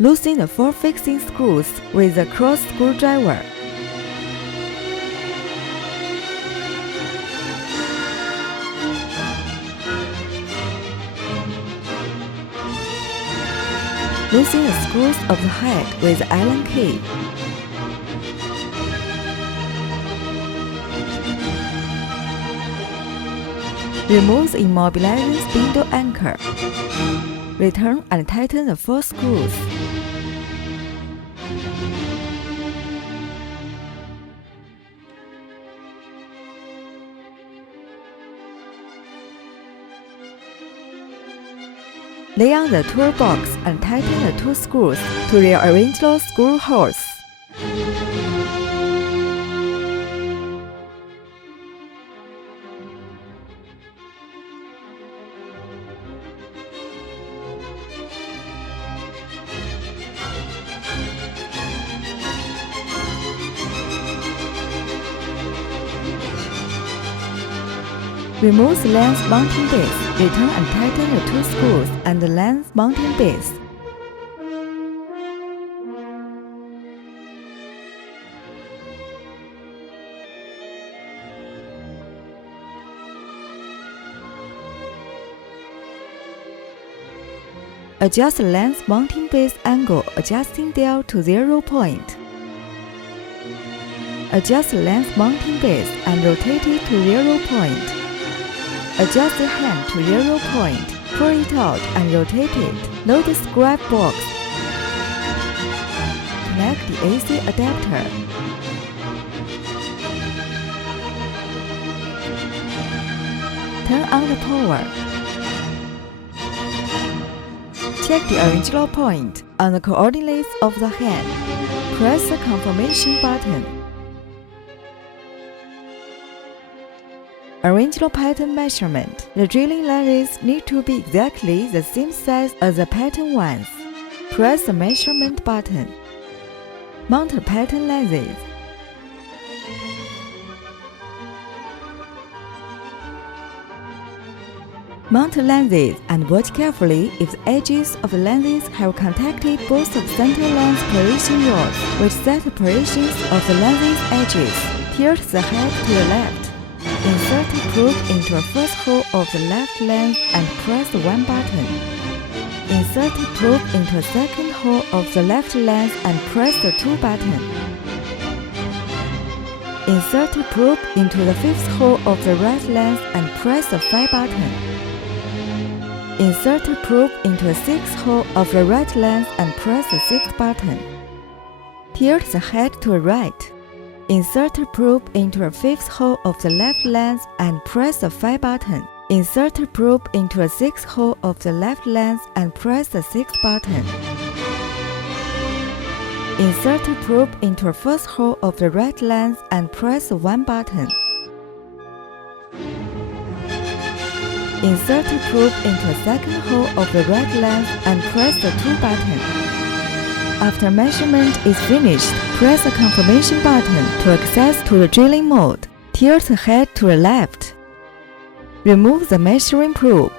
Loosen the 4 fixing screws with a cross screwdriver. Loosen the screws of the head with the Allen key. Remove the immobilizing spindle anchor. Return and tighten the 4 screws. Lay on the toolbox and tighten the 2 screws to rearrange the screw holes. Remove the lens mounting base. Return and tighten the 2 screws and the lens mounting base. Adjust the lens mounting base angle, adjusting dial to 0 point. Adjust the lens mounting base and rotate it to 0 point. Adjust the hand to 0 point, pull it out and rotate it. Load the scrap box. Connect the AC adapter. Turn on the power. Check the original point on the coordinates of the hand. Press the confirmation button. Original pattern measurement. The drilling lenses need to be exactly the same size as the pattern ones. Press the measurement button. Mount the pattern lenses. Mount the lenses and watch carefully if the edges of the lenses have contacted both of center lens position rods, which set the positions of the lenses edges. Tilt the head to the left. Insert the probe into the first hole of the left lens and press the 1 button. Insert the probe into the second hole of the left lens and press the 2 button. Insert the probe into the 5th hole of the right lens and press the 5 button. Insert the probe into the 6th hole of the right lens and press the 6th button. Tilt the head to the right. Insert the probe into the 5th hole of the left lens and press the 5 button. Insert the probe into the 6th hole of the left lens and press the 6th button. Insert the probe into the 1st hole of the right lens and press the 1 button. Insert the probe into the 2nd hole of the right lens and press the 2 button. After measurement is finished, press the confirmation button to access to the drilling mode. Tilt the head to the left. Remove the measuring probe.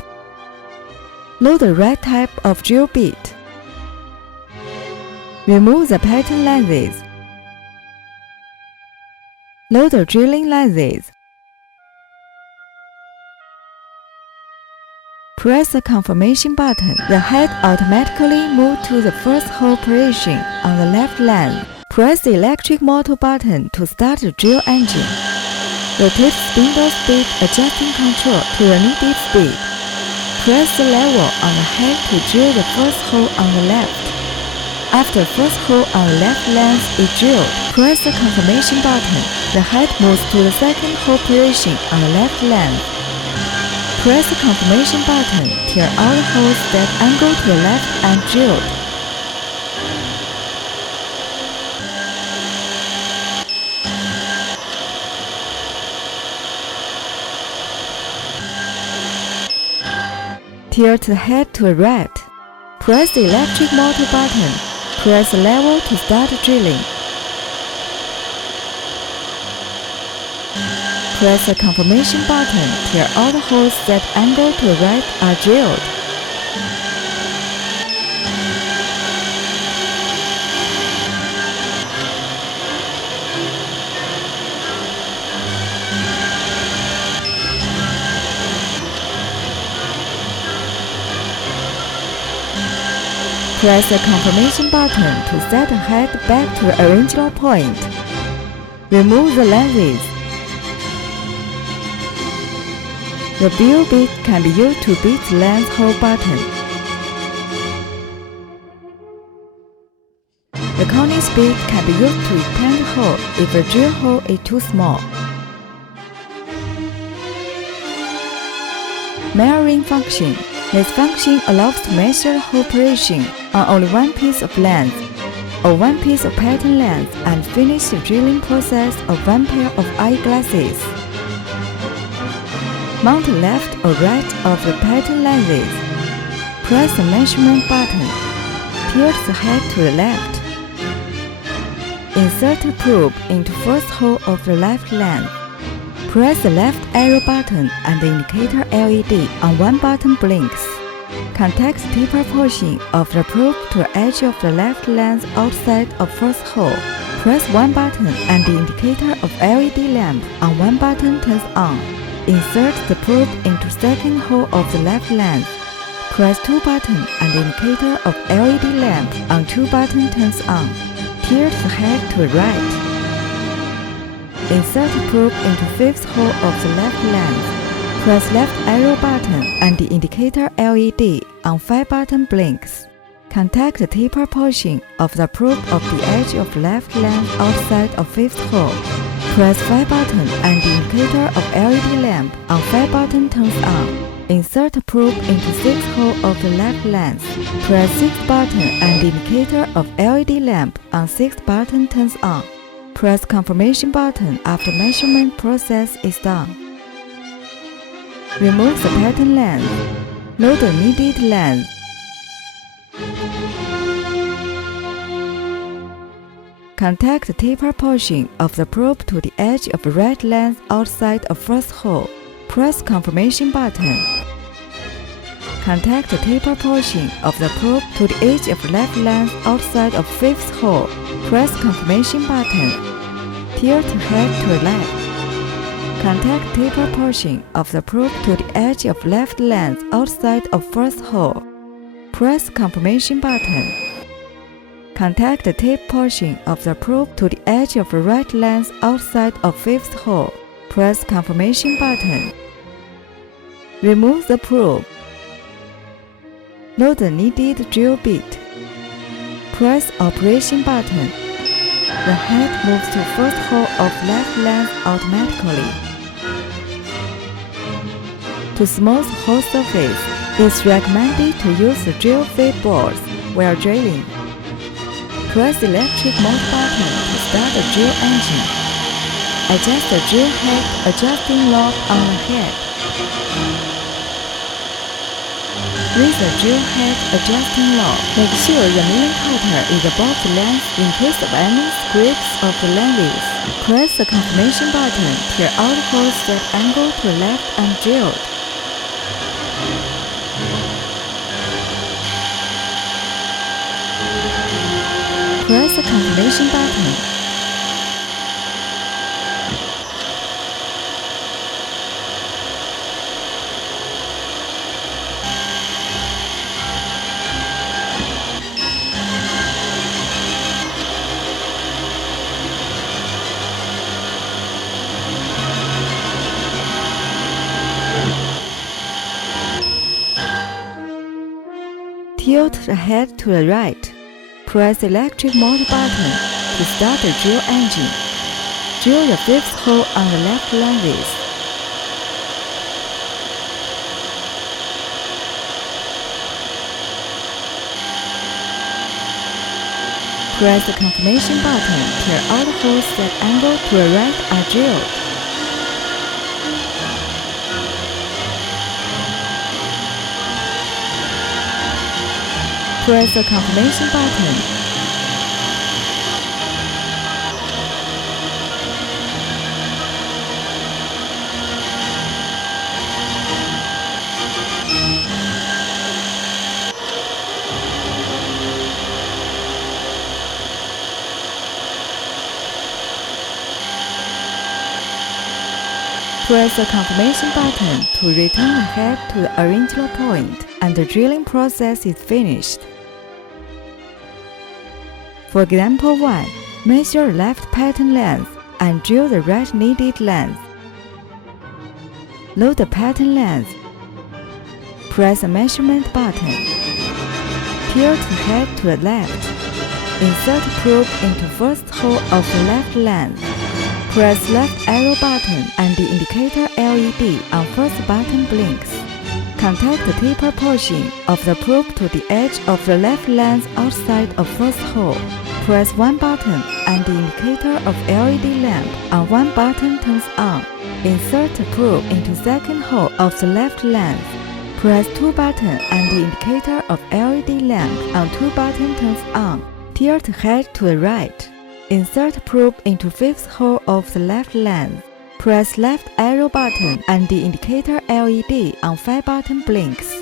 Load the right type of drill bit. Remove the pattern lenses. Load the drilling lenses. Press the confirmation button. The head automatically moves to the first hole position on the left lens. Press the electric motor button to start the drill engine. Rotate spindle speed adjusting control to the needed speed. Press the lever on the head to drill the first hole on the left. After the first hole on the left lens is drilled, press the confirmation button. The head moves to the second hole position on the left lens. Press the confirmation button till all the holes that angle to the left are drilled. Tilt the head to the right. Press the electric motor button. Press the lever to start drilling. Press the confirmation button till all the holes that angle to the right are drilled. Press the confirmation button to set the head back to the original point. Remove the lenses. The bill bit can be used to beat the lens hole button. The cornice bit can be used to expand the hole if the drill hole is too small. Measuring function. This function allows to measure the hole position on only one piece of lens or one piece of pattern lens and finish the drilling process of one pair of eyeglasses. Mount left or right of the pattern lenses. Press the measurement button. Tilt the head to the left. Insert the probe into first hole of the left lens. Press the left arrow button and the indicator LED on one button blinks. Contact the deeper portion of the probe to the edge of the left lens outside of first hole. Press one button and the indicator of LED lamp on one button turns on. Insert the probe into second hole of the left lens. Press two buttons and the indicator of LED lamp on two button turns on. Tilt the head to the right. Insert the probe into fifth hole of the left lens. Press left arrow button and the indicator LED on 5-button blinks. Contact the taper portion of the probe of the edge of left lens outside of fifth hole. Press 5 button and the indicator of LED lamp on 5 button turns on. Insert the probe into 6th hole of the left lens. Press 6 button and the indicator of LED lamp on 6th button turns on. Press confirmation button after measurement process is done. Remove the pattern lens. Load the needed lens. Contact the taper portion of the probe to the edge of the right lens outside of first hole. Press confirmation button. Contact the taper portion of the probe to the edge of left lens outside of fifth hole. Press confirmation button. Tilt the head to the left. Contact taper portion of the probe to the edge of left lens outside of first hole. Press confirmation button. Contact the tape portion of the probe to the edge of the right lens outside of fifth hole. Press confirmation button. Remove the probe. Load the needed drill bit. Press operation button. The head moves to first hole of left lens automatically. To smooth hole surface, it's recommended to use the drill feed boards while drilling. Press the electric motor button to start the drill engine. Adjust the drill head adjusting knob on the head. With the drill head adjusting knob, make sure the milling cutter is above the lens in case of any scrapes of the lenses. Press the confirmation button till all the holes that angle to the left are drilled. Press the confirmation button. Tilt the head to the right. Press the electric motor button to start the drill engine. Drill the 5th hole on the left lenses. Press the confirmation button till all the holes that angle to the right are drilled. Press the confirmation button. Press the confirmation button to return the head to the original point, and the drilling process is finished. For example 1, measure the left pattern length and drill the right needed length. Load the pattern length. Press the measurement button. Tilt the head to the left. Insert probe into first hole of the left length. Press left arrow button and the indicator LED on first button blinks. Contact the taper portion of the probe to the edge of the left lens outside of first hole. Press one button and the indicator of LED lamp on one button turns on. Insert the probe into second hole of the left lens. Press two buttons and the indicator of LED lamp on two button turns on. Tilt the head to the right. Insert probe into fifth hole of the left lens. Press left arrow button and the indicator LED on 5 button blinks.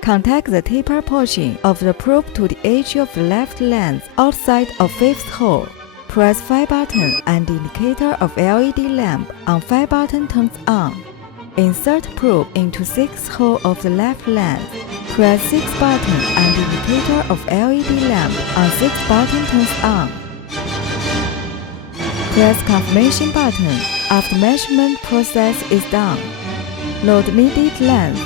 Contact the taper portion of the probe to the edge of the left lens outside of fifth hole. Press 5 button and the indicator of LED lamp on 5 button turns on. Insert probe into 6th hole of the left lens. Press 6 button and the indicator of LED lamp on 6 button turns on. Press confirmation button after measurement process is done. Load needed length.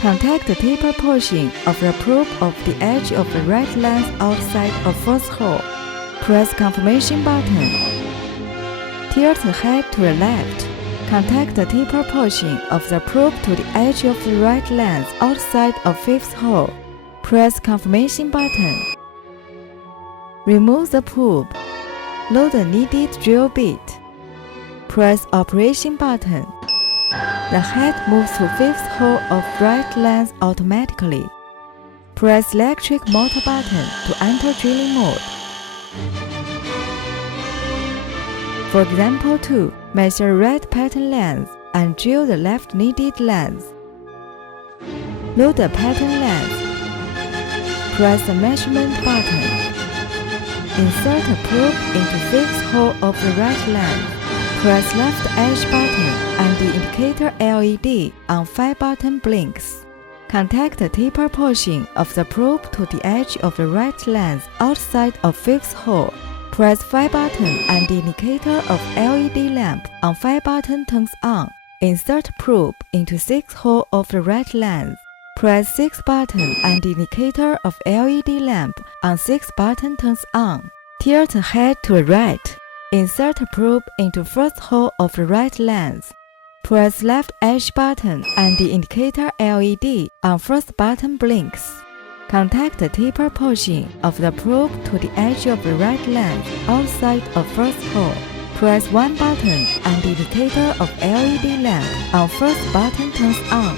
Contact the taper portion of the probe of the edge of the right lens outside of first hole. Press confirmation button. Tilt the head to the left. Contact the taper portion of the probe to the edge of the right lens outside of fifth hole. Press confirmation button. Remove the probe. Load the needed drill bit. Press operation button. The head moves to fifth hole of right lens automatically. Press electric motor button to enter drilling mode. For example 2, measure right pattern length and drill the left needed length. Load the pattern length. Press the measurement button. Insert a probe into fifth hole of the right lens. Press left edge button and the indicator LED on 5 button blinks. Contact the taper portion of the probe to the edge of the right lens outside of fifth hole. Press 5 button and the indicator of LED lamp on 5 button turns on. Insert probe into 6th hole of the right lens. Press 6 button and the indicator of LED lamp on 6 button turns on. Tilt the head to the right. Insert a probe into first hole of the right lens. Press left edge button and the indicator LED on first button blinks. Contact the taper portion of the probe to the edge of the right lens outside of first hole. Press one button and the indicator of LED lamp on first button turns on.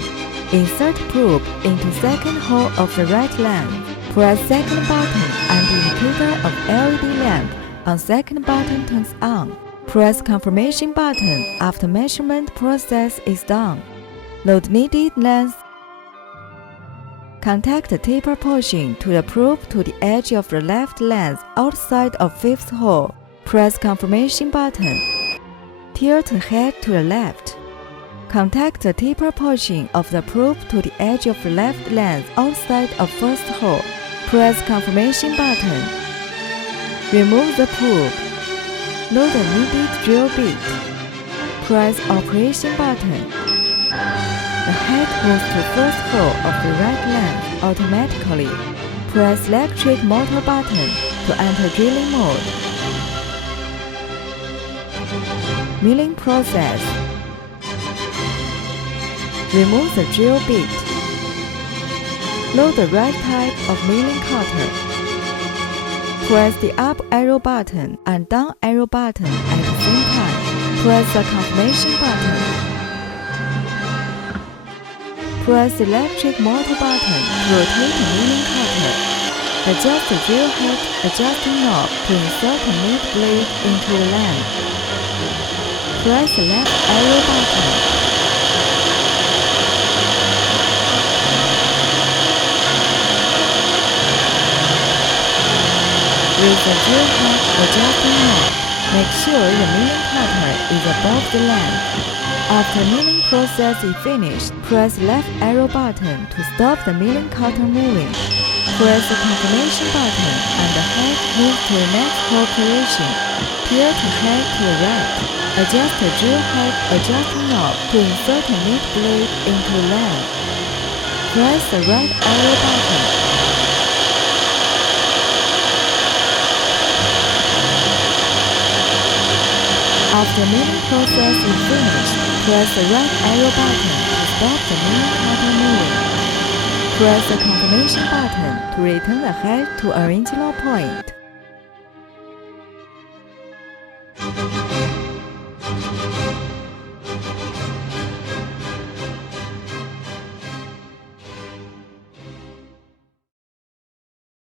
Insert probe into second hole of the right lens. Press second button and the indicator of LED lamp on second button turns on. Press confirmation button after measurement process is done. Load needed length. Contact the taper portion to the probe to the edge of the left lens outside of fifth hole. Press confirmation button. Tilt the head to the left. Contact the taper portion of the probe to the edge of the left lens outside of first hole. Press confirmation button. Remove the probe. Load the needed drill bit. Press operation button. The head moves to first hole of the right lens. automatically. Press electric motor button to enter drilling mode. Milling process. Remove the drill bit. Load the right type of milling cutter. Press the up arrow button and down arrow button at the same time. Press the confirmation button. Press the electric motor button to rotate the milling cutter. Adjust the drill head adjusting knob to insert the mid blade into the line. Press the left arrow button. With the drill head adjusting knob, make sure the milling cutter is above the line. After milling process is finished, press left arrow button to stop the milling cutter moving. Press the confirmation button and the head moves to the next operation. Tilt the head to the right. Adjust the drill head adjusting knob to insert the mid blade into the line. Press the right arrow button. After milling process is finished, press the right arrow button to stop the milling cutter moving. Press the confirmation button to return the head to original point.